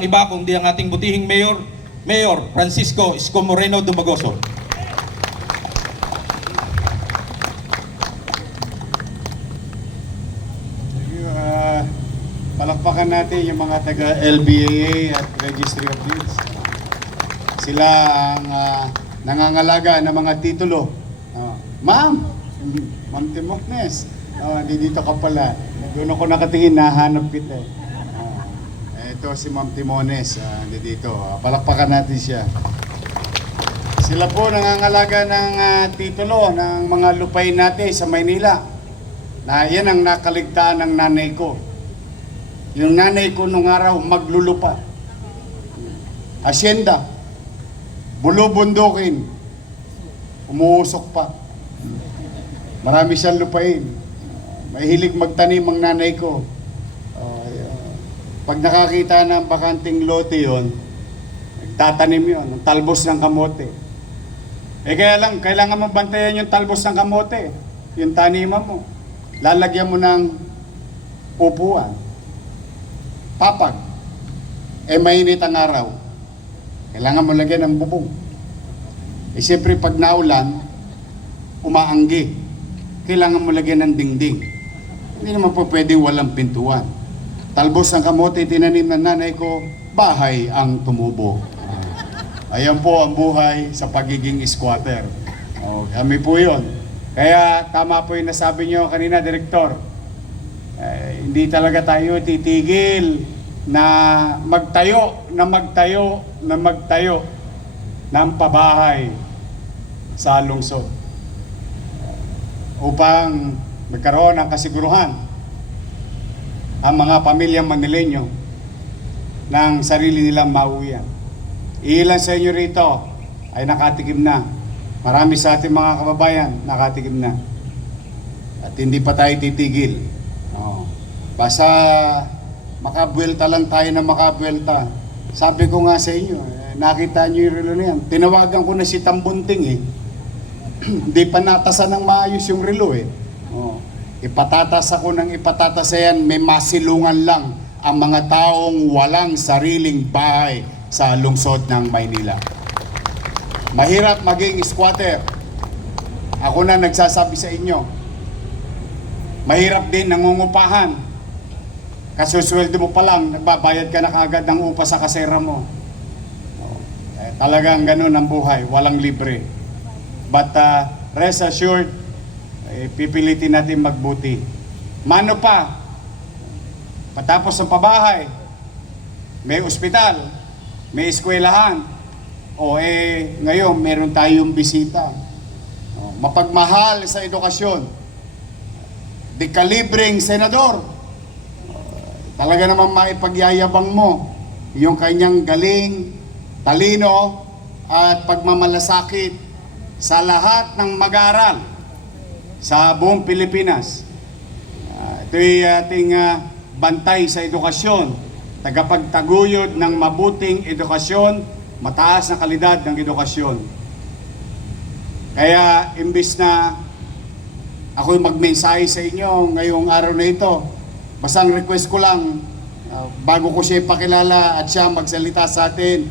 walang iba kundi ang ating butihing Mayor Francisco Isko Moreno Dumagoso. Palakpakan natin yung mga taga-LBAA at Registry of Deeds. Sila ang nangangalaga ng mga titulo. Ma'am Timones, dito ka pala. Doon ako nakatingin, nahanap kita. Ito si Ma'am Timones, dito. Palakpakan natin siya. Sila po nangangalaga ng titulo ng mga lupain natin sa Maynila. Yan ang nakaligtaan ng nanay ko. Yung nanay ko nung araw maglulupa. Asyenda. Bulubundukin. Umuusok pa. Marami siyang lupain. Mahilig magtanim ang nanay ko. Pag nakakita ng bakanting lote yon, nagtatanim yon, ng talbos ng kamote. Kaya lang, kailangan mo bantayan yung talbos ng kamote. Yung taniman mo. Lalagyan mo ng upuan. Papag. Mainit ang araw. Kailangan mo lagyan ng bubong. Siyempre pag naulan, umaanggi. Kailangan mo lagyan ng dingding. Hindi naman po pwedeng walang pintuan. Talbos ng kamote, tinanim ng nanay ko, bahay ang tumubo. Ayan po ang buhay sa pagiging squatter. Kami po yun. Kaya tama po yung nasabi nyo kanina, Direktor. Hindi talaga tayo titigil na magtayo ng pabahay sa lungsod upang magkaroon ng kasiguruhan ang mga pamilyang Manileño ng sarili nilang mauwian. Ilan sa inyo rito ay nakatikim na. Marami sa ating mga kababayan nakatikim na. At hindi pa tayo titigil. Basta makabuelta lang tayo na makabuelta. Sabi ko nga sa inyo, nakita nyo yung relo na yan. Tinawagan ko na si Tambunting Hindi pa natasan ng maayos yung relo Ipatatas ako ng ipatatas yan, may masilungan lang ang mga taong walang sariling bahay sa lungsod ng Maynila. Mahirap maging squatter. Ako na nagsasabi sa inyo. Mahirap din nangungupahan. Kasusweldo mo pa lang, nagbabayad ka na kaagad ng upa sa kasera mo. Talagang ganun ang buhay, walang libre. But rest assured, pipilitin natin magbuti. Mano pa, patapos ng pabahay, may ospital, may eskwelahan, ngayon meron tayong bisita. Mapagmahal sa edukasyon, di kalibreng senador, talaga naman maipagyayabang mo yung kanyang galing, talino, at pagmamalasakit sa lahat ng mag-aaral sa buong Pilipinas. Ito'y ating bantay sa edukasyon, tagapagtaguyod ng mabuting edukasyon, mataas na kalidad ng edukasyon. Kaya imbis na ako'y magmensahe sa inyo ngayong araw na ito, basta ang request ko lang, bago ko siya ipakilala at siya magsalita sa atin,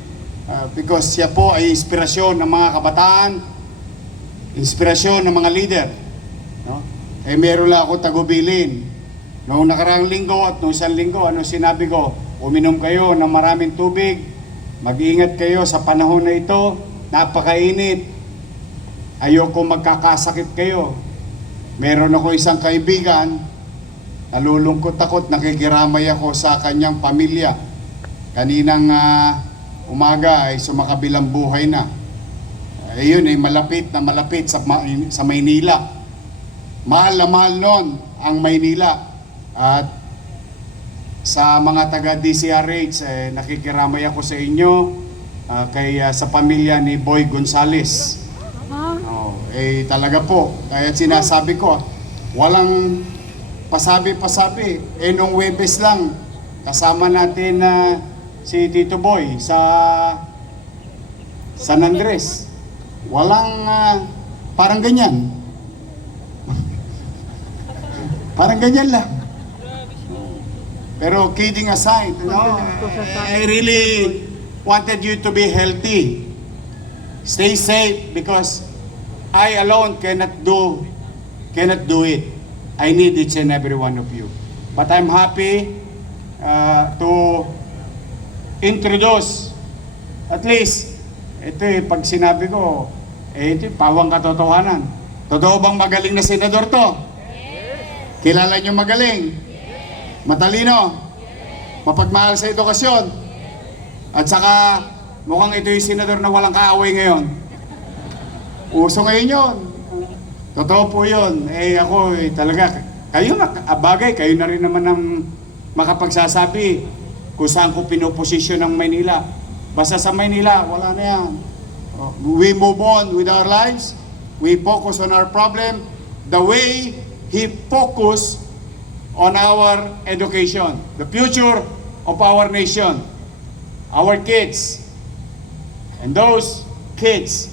because siya po ay inspirasyon ng mga kabataan, inspirasyon ng mga leader. Meron lang ako tagubilin. Noong nakaraang linggo at noong isang linggo, sinabi ko? Uminom kayo ng maraming tubig, mag-ingat kayo sa panahon na ito, napakainit, ayoko magkakasakit kayo. Meron ako isang kaibigan, nalulungkot ako't nakikiramay ako sa kanyang pamilya. Kaninang umaga ay sumakabilang buhay na. Ayun ay malapit na malapit sa Maynila. Mahal na mahal nun ang Maynila. At sa mga taga-DCRH, nakikiramay ako sa inyo sa pamilya ni Boy Gonzales. Talaga po, kaya sinasabi ko, walang pasabi-pasabi. Nung Webes lang, kasama natin si Tito Boy sa San Andres. Walang parang ganyan. Parang ganyan lang. Pero kidding aside, I really wanted you to be healthy. Stay safe because I alone cannot do it. I need each and every one of you. But I'm happy to introduce, at least, ito pag sinabi ko, ito pawang katotohanan. Totoo bang magaling na senador to? Yes. Kilala niyo magaling? Yes. Matalino? Yes. Mapagmahal sa edukasyon? Yes. At saka, mukhang ito yung senador na walang kaaway ngayon. Uso ngayon yun. Totoo po yun. Ako talaga, kayo na, bagay, kayo na rin naman ang makapagsasabi kung saan ko pinoposisyon ng Maynila. Basta sa Maynila, wala na yan. We move on with our lives. We focus on our problem the way he focused on our education, the future of our nation, our kids, and those kids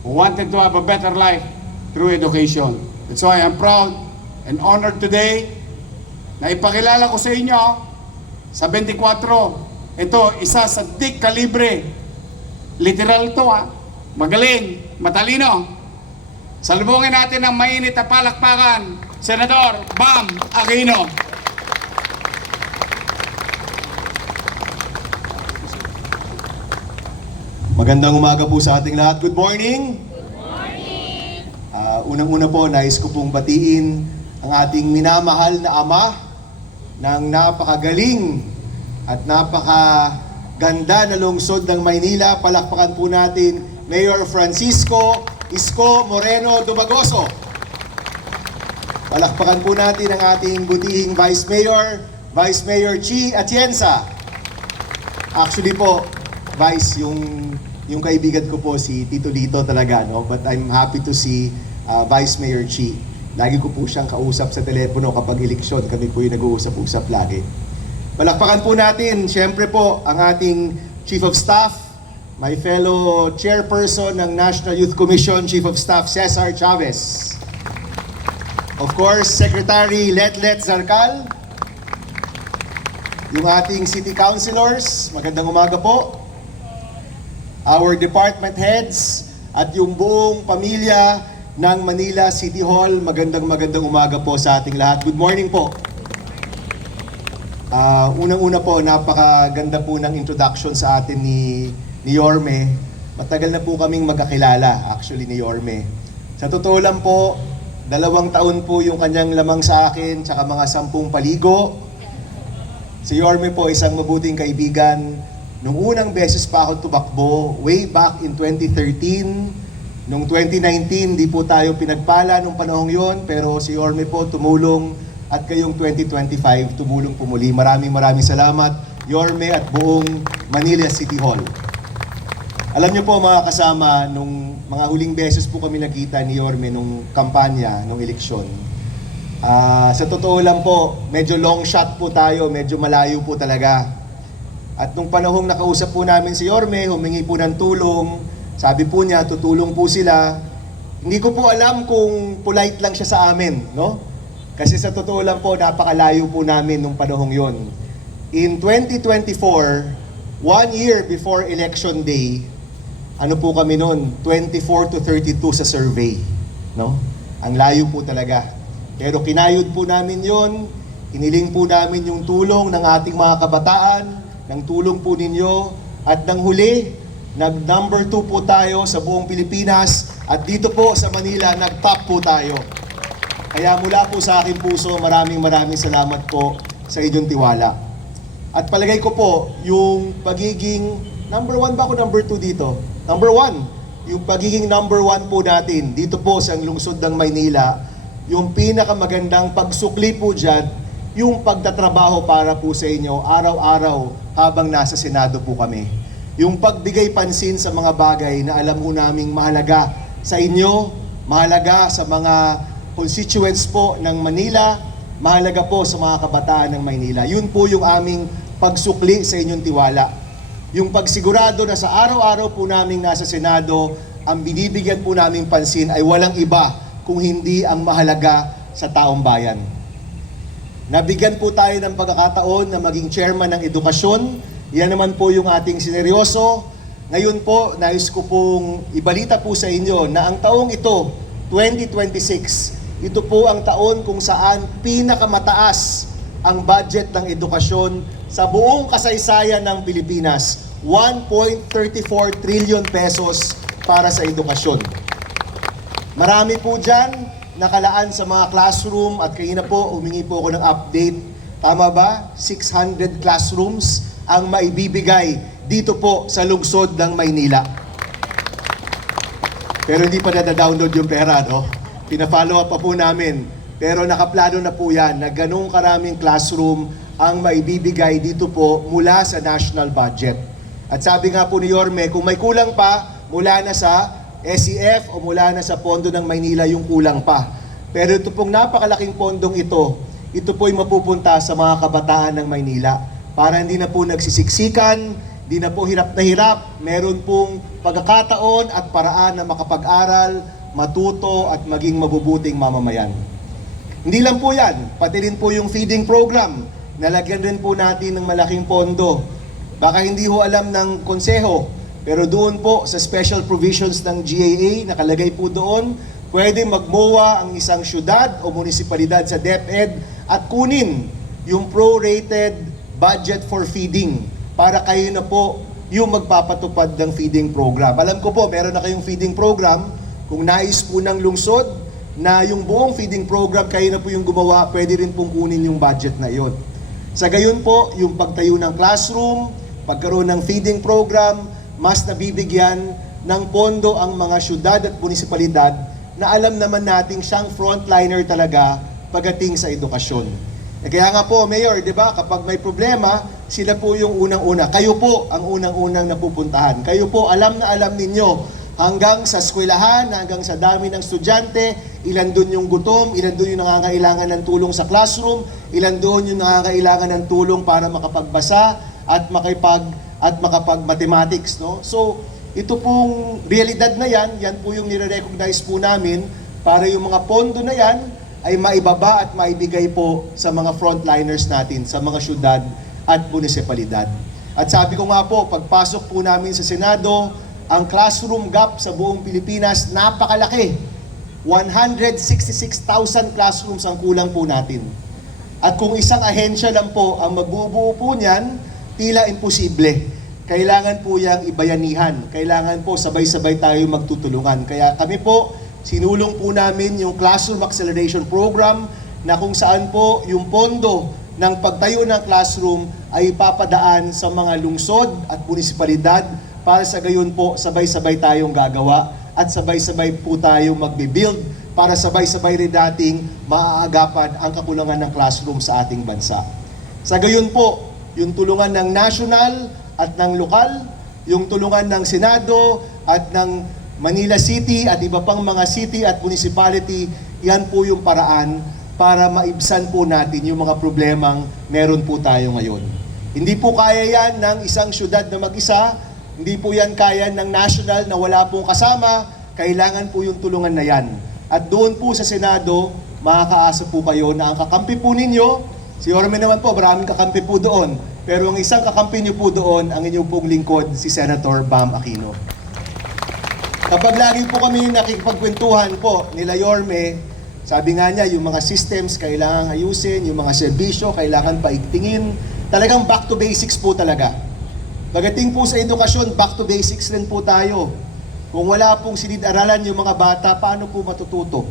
who wanted to have a better life through education. That's why I'm proud and honored today na ipakilala ko sa inyo sa 24. Ito, isa sa dik kalibre. Literal to magaling, matalino. Salubungin natin ang mainit na palakpakan, Senador Bam Aquino. Magandang umaga po sa ating lahat. Good morning! Good morning! Unang-una po, nais ko pong batiin ang ating minamahal na ama ng napakagaling at napakaganda na lungsod ng Maynila. Palakpakan po natin Mayor Francisco Isko Moreno Dumagoso. Palakpakan po natin ang ating butihing Vice Mayor Chi Atienza. Actually po, Vice, yung kaibigan ko po si Tito Lito talaga, no? But I'm happy to see Vice Mayor Chi. Lagi ko po siyang kausap sa telepono kapag eleksyon. Kami po yung nag-uusap-usap lagi. Palakpakan po natin, syempre po, ang ating Chief of Staff, my fellow chairperson ng National Youth Commission, Chief of Staff Cesar Chavez. Of course, Secretary Letlet Zarcal, yung ating city councilors, magandang umaga po. Our department heads at yung buong pamilya ng Manila City Hall, magandang umaga po sa ating lahat. Good morning po. Unang-una po, napakaganda po ng introduction sa atin ni Yorme. Matagal na po kaming magkakilala, actually, ni Yorme. Sa totoo lang po, 2 taon po yung kanyang lamang sa akin, tsaka mga 10 paligo. Si Yorme po, isang mabuting kaibigan. Nung unang beses pa ako tumakbo, way back in 2013, nung 2019, di po tayo pinagpala nung panahong yon, pero si Yorme po tumulong at kayong 2025, tumulong po muli. Maraming salamat, Yorme at buong Manila City Hall. Alam niyo po mga kasama, nung mga huling beses po kami nakita ni Yorme nung kampanya, nung eleksyon. Sa totoo lang po, medyo long shot po tayo, medyo malayo po talaga. At nung panahong nakausap po namin si Yorme, humingi po ng tulong, sabi po niya, tutulong po sila. Hindi ko po alam kung polite lang siya sa amin, no? Kasi sa totoo lang po, napakalayo po namin nung panahong yon. In 2024, 1 year before election day, ano po kami noon? 24 to 32 sa survey, no? Ang layo po talaga. Pero kinayod po namin yon, iniling po namin yung tulong ng ating mga kabataan, ng tulong po ninyo, at ng huli, nag-number 2 po tayo sa buong Pilipinas, at dito po sa Manila, nag-top po tayo. Kaya mula po sa aking puso, maraming salamat po sa inyong tiwala. At palagay ko po, yung pagiging, number 1 ba ako, number 2 dito? Number 1, yung pagiging number 1 po natin, dito po sa lungsod ng Maynila, yung pinakamagandang pagsukli po dyan, yung pagtatrabaho para po sa inyo, araw-araw, habang nasa Senado po kami. Yung pagbigay pansin sa mga bagay na alam mo naming mahalaga sa inyo, mahalaga sa mga constituents po ng Manila, mahalaga po sa mga kabataan ng Maynila. Yun po yung aming pagsukli sa inyong tiwala. Yung pagsigurado na sa araw-araw po naming nasa Senado, ang binibigyan po naming pansin ay walang iba kung hindi ang mahalaga sa taong bayan. Nabigyan po tayo ng pagkakataon na maging chairman ng edukasyon. Yan naman po yung ating sineryoso. Ngayon po, nais ko pong ibalita po sa inyo na ang taong ito, 2026, ito po ang taon kung saan pinakamataas ang budget ng edukasyon sa buong kasaysayan ng Pilipinas. 1.34 trillion pesos para sa edukasyon. Marami po dyan nakalaan sa mga classroom at kayo na po, humingi po ako ng update. Tama ba? 600 classrooms ang maibibigay dito po sa lungsod ng Maynila. Pero hindi pa nada-download yung pera, no? Pina-follow up pa po namin. Pero nakaplano na po yan na ganung karaming classroom ang maibibigay dito po mula sa national budget. At sabi nga po ni Yorme, kung may kulang pa mula na sa SEF o mula na sa pondo ng Maynila yung kulang pa. Pero ito pong napakalaking pondong ito po'y mapupunta sa mga kabataan ng Maynila para hindi na po nagsisiksikan, hindi na po hirap na hirap, meron pong pagkakataon at paraan na makapag-aral, matuto at maging mabubuting mamamayan. Hindi lang po yan, pati rin po yung feeding program, nalagyan rin po natin ng malaking pondo. Baka hindi ho alam ng konseho, pero doon po sa special provisions ng GAA, nakalagay po doon, pwede mag-MOA ang isang syudad o munisipalidad sa DepEd at kunin yung prorated budget for feeding para kayo na po yung magpapatupad ng feeding program. Alam ko po, meron na kayong feeding program. Kung nais po ng lungsod na yung buong feeding program kayo na po yung gumawa, pwede rin pong kunin yung budget na iyon. Sa gayon po, yung pagtayo ng classroom, pagkaroon ng feeding program, mas nabibigyan ng pondo ang mga syudad at munisipalidad na alam naman nating siyang frontliner talaga pagdating sa edukasyon. Kaya nga po, Mayor, di ba, kapag may problema, sila po yung unang-una. Kayo po ang unang-unang napupuntahan. Kayo po, alam na alam ninyo, hanggang sa eskwelahan, hanggang sa dami ng estudyante, ilan doon yung gutom, ilan doon yung nangangailangan ng tulong sa classroom, ilan doon yung nangangailangan ng tulong para makapagbasa at makapag-mathematics, no? So, ito pong realidad na yan po yung nire-recognize po namin para yung mga pondo na yan ay maibaba at maibigay po sa mga frontliners natin, sa mga syudad at munisipalidad. At sabi ko nga po, pagpasok po namin sa Senado, ang classroom gap sa buong Pilipinas, napakalaki. 166,000 classrooms ang kulang po natin. At kung isang ahensya lang po ang magbubuo po niyan, tila imposible. Kailangan po yang ibayanihan. Kailangan po sabay-sabay tayo magtutulungan. Kaya kami po, sinulong po namin yung Classroom Acceleration Program na kung saan po yung pondo ng pagtayo ng classroom ay ipapadaan sa mga lungsod at munisipalidad para sa gayon po sabay-sabay tayong gagawa at sabay-sabay po tayong magbe-build para sabay-sabay rin dating maaagapan ang kakulangan ng classroom sa ating bansa. Sa gayon po, yung tulungan ng national at ng lokal, yung tulungan ng Senado at ng Manila City at iba pang mga city at municipality, yan po yung paraan para maibsan po natin yung mga problemang meron po tayo ngayon. Hindi po kaya yan ng isang syudad na mag-isa, hindi po yan kaya ng national na wala pong kasama, kailangan po yung tulungan na yan. At doon po sa Senado, makakaasa po kayo na ang kakampi po ninyo, si Yorme naman po, maraming kakampi po doon. Pero ang isang kakampi niyo po doon, ang inyong pong lingkod, si Senator Bam Aquino. Kapag lagi po kami nakikipagkwentuhan po nila Yorme, sabi nga niya, yung mga systems kailangan ayusin, yung mga serbisyo kailangan paigtingin. Talagang back to basics po talaga. Pagdating po sa edukasyon, back to basics rin po tayo. Kung wala pong silid-aralan yung mga bata, paano po matututo?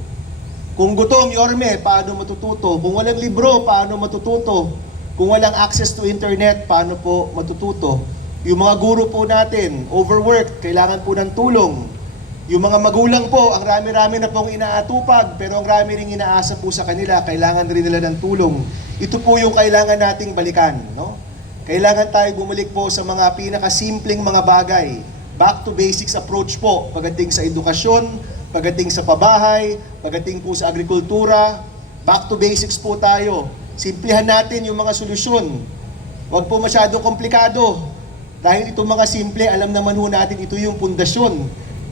Kung gutom, Yorme, paano matututo? Kung walang libro, paano matututo? Kung walang access to internet, paano po matututo? Yung mga guro po natin, overworked, kailangan po ng tulong. Yung mga magulang po, ang rami-rami na pong inaatupag, pero ang rami ring inaasa po sa kanila, kailangan rin nila ng tulong. Ito po yung kailangan nating balikan, no? Kailangan tayo bumalik po sa mga pinakasimpleng mga bagay. Back to basics approach po, pagdating sa edukasyon, pagdating sa pabahay, pagdating po sa agrikultura, back to basics po tayo. Simplihan natin yung mga solusyon. Huwag po masyadong komplikado. Dahil itong mga simple, alam naman ho natin ito yung pundasyon.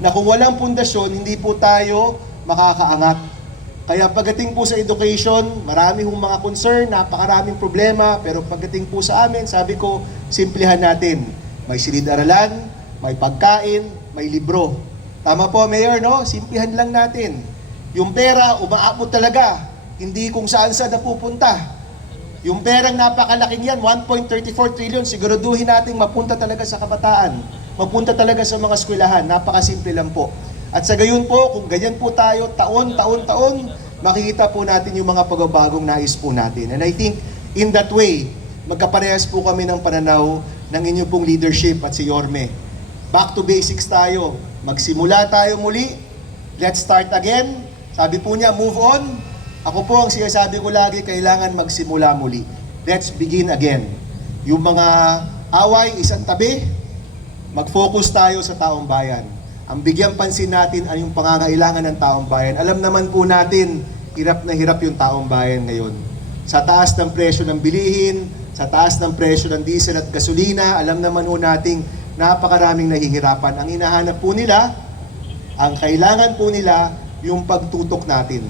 Na kung walang pundasyon, hindi po tayo makakaangat. Kaya pagdating po sa education, marami hong mga concern, napakaraming problema, pero pagdating po sa amin, sabi ko, simplihan natin. May silid-aralan, may pagkain, may libro. Tama po, Mayor, no? Simplihan lang natin. Yung pera, umaabot talaga. Hindi kung saan-saan napupunta. Yung perang napakalaking yan, 1.34 trillion, siguraduhin natin mapunta talaga sa kabataan. Mapunta talaga sa mga eskwelahan. Napakasimple lang po. At sa gayon po, kung ganyan po tayo, taon, makikita po natin yung mga pagbabagong nais po natin. And I think, in that way, magkaparehas po kami ng pananaw ng inyong pong leadership at si Yorme. Back to basics tayo. Magsimula tayo muli. Let's start again. Sabi po niya, move on. Ako po ang sinasabi ko lagi, kailangan magsimula muli. Let's begin again. Yung mga away, isang tabi. Mag-focus tayo sa taong bayan. Ang bigyan pansin natin ay yung pangangailangan ng taong bayan. Alam naman po natin, hirap na hirap yung taong bayan ngayon. Sa taas ng presyo ng bilihin, sa taas ng presyo ng diesel at gasolina, alam naman po nating napakaraming nahihirapan. Ang hinahanap po nila, ang kailangan po nila, yung pagtutok natin.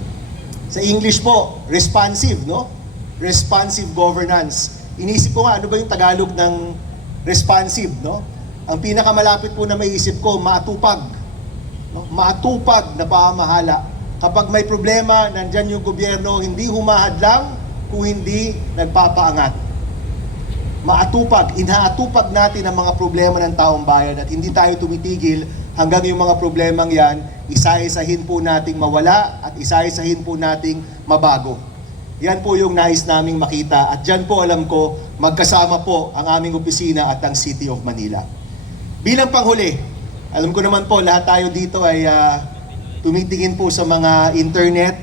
Sa English po, responsive, no? Responsive governance. Inisip ko nga, ano ba yung Tagalog ng responsive, no? Ang pinakamalapit po na maiisip ko, maatupag. No? Maatupag na pamamahala. Kapag may problema, nandyan yung gobyerno, hindi humahadlang kung hindi nagpapaangat. Maatupag, inaatupag natin ang mga problema ng taong bayan at hindi tayo tumitigil hanggang yung mga problemang yan, isa-isahin po nating mawala at isa-isahin po nating mabago. Yan po yung nais naming makita at dyan po alam ko, magkasama po ang aming opisina at ang City of Manila. Bilang panghuli, alam ko naman po lahat tayo dito ay tumitingin po sa mga internet.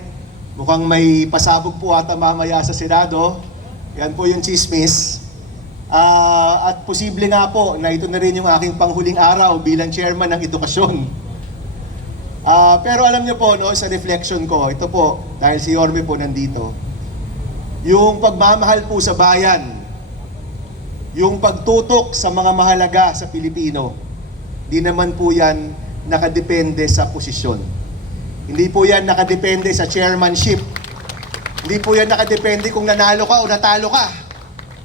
Mukhang may pasabog po ata mamaya sa Senado. Yan po yung chismis. At posible nga po na ito na rin yung aking panghuling araw bilang chairman ng edukasyon. Pero alam niyo po, no, sa reflection ko, ito po, dahil si Yorme po nandito, yung pagmamahal po sa bayan, yung pagtutok sa mga mahalaga sa Pilipino, di naman po yan nakadepende sa posisyon. Hindi po yan nakadepende sa chairmanship. Hindi po yan nakadepende kung nanalo ka o natalo ka.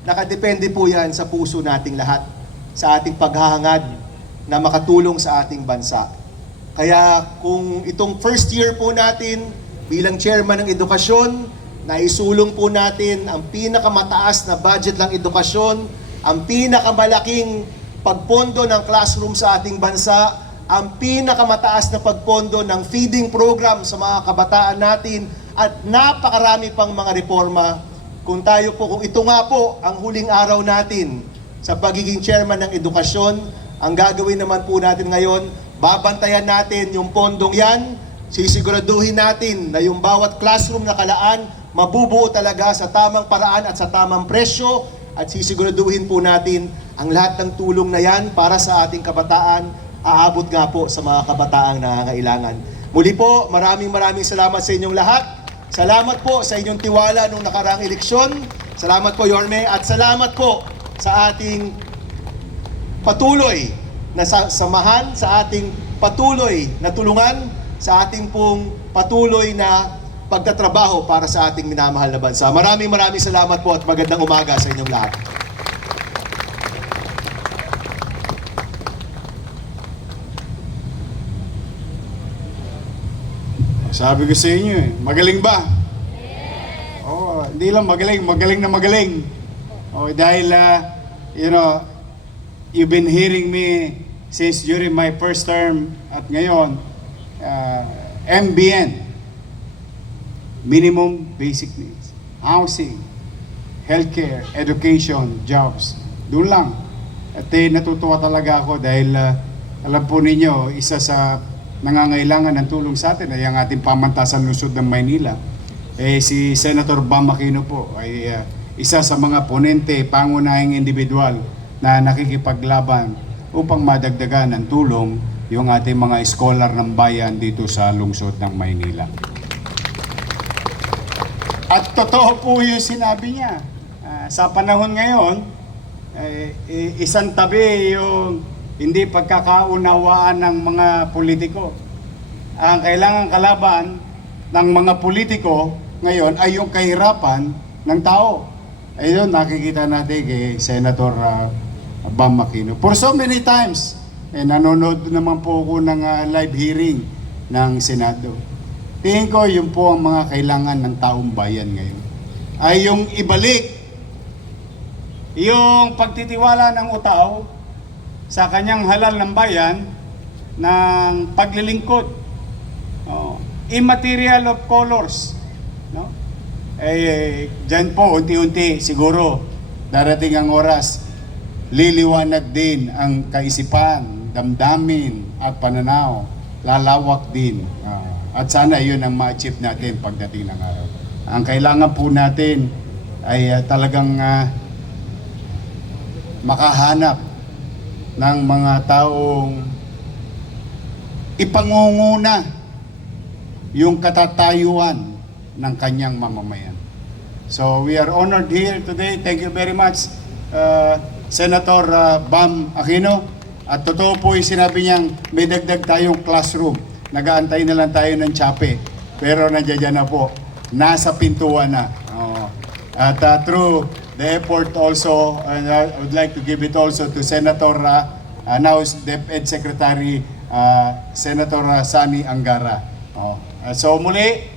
Nakadepende po yan sa puso nating lahat, sa ating paghahangad na makatulong sa ating bansa. Kaya kung itong first year po natin bilang chairman ng edukasyon, naisulong po natin ang pinakamataas na budget ng edukasyon, ang pinakamalaking pagpondo ng classroom sa ating bansa, ang pinakamataas na pagpondo ng feeding program sa mga kabataan natin, at napakarami pang mga reforma. Kung ito nga po ang huling araw natin sa pagiging chairman ng edukasyon, ang gagawin naman po natin ngayon, babantayan natin yung pondong yan, sisiguraduhin natin na yung bawat classroom na kalaan, mabubuo talaga sa tamang paraan at sa tamang presyo, at sisiguraduhin po natin ang lahat ng tulong na yan para sa ating kabataan, aabot nga po sa mga kabataang nangangailangan. Muli po, maraming salamat sa inyong lahat. Salamat po sa inyong tiwala nung nakaraang eleksyon. Salamat po, Yorme, at salamat po sa ating patuloy na samahan, sa ating patuloy na tulungan, sa ating pong patuloy na pagtatrabaho para sa ating minamahal na bansa. Maraming salamat po at magandang umaga sa inyong lahat. Sabi ko sa inyo magaling ba? Yes! Oh, hindi lang magaling na magaling. Oh, dahil, you've been hearing me since during my first term at ngayon, MBN. Minimum basic needs. Housing, healthcare, education, jobs. Doon lang. At natutuwa talaga ako dahil alam po ninyo, isa sa nangangailangan ng tulong sa atin ay ang ating pamantasan lungsod ng Maynila. Si Senator Bam Aquino po ay isa sa mga ponente, pangunahing individual na nakikipaglaban upang madagdagan ng tulong yung ating mga scholar ng bayan dito sa lungsod ng Maynila. At totoo po yung sinabi niya. Sa panahon ngayon, isang tabi yung hindi pagkakaunawaan ng mga politiko. Ang kailangan kalaban ng mga politiko ngayon ay yung kahirapan ng tao. Ayun, nakikita natin kay Senator Bam Aquino. For so many times, nanonood naman po ako ng live hearing ng Senado. Tingin ko, yun po ang mga kailangan ng taong bayan ngayon. Ay yung ibalik yung pagtitiwala ng tao sa kanyang halal ng bayan ng paglilingkod. Immaterial of colors. No? Dyan po, unti-unti, siguro, darating ang oras, liliwanag din ang kaisipan, damdamin, at pananaw. Lalawak din. At sana yun ang ma-achieve natin pagdating ng araw. Ang kailangan po natin ay talagang makahanap ng mga taong ipangunguna yung katatayuan ng kanyang mamamayan. So we are honored here today. Thank you very much, Senator Bam Aquino. At totoo po yung sinabi niyang may dagdag tayong classroom. Nag-aantay na lang tayo ng tsape. Pero nandiyan na po. Nasa pintuan na. At through the effort also, and I would like to give it also to Senator, now is DepEd Secretary, Senator Sani Angara. So muli,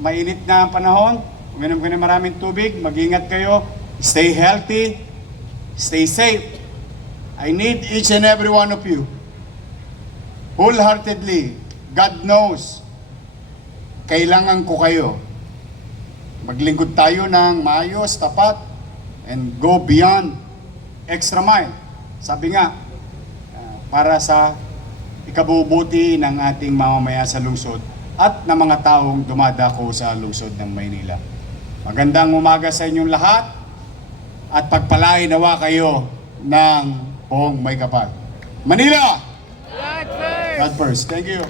mainit na ang panahon. Uminom kayo ng maraming tubig. Mag-ingat kayo. Stay healthy. Stay safe. I need each and every one of you wholeheartedly. God knows, kailangan ko kayo. Maglingkod tayo ng maayos, tapat, and go beyond, extra mile. Sabi nga, para sa ikabubuti ng ating mamamayan sa lungsod at ng mga taong dumadako sa lungsod ng Maynila. Magandang umaga sa inyong lahat at pagpalain nawa kayo ng buong may kapal. Manila! God first. Thank you.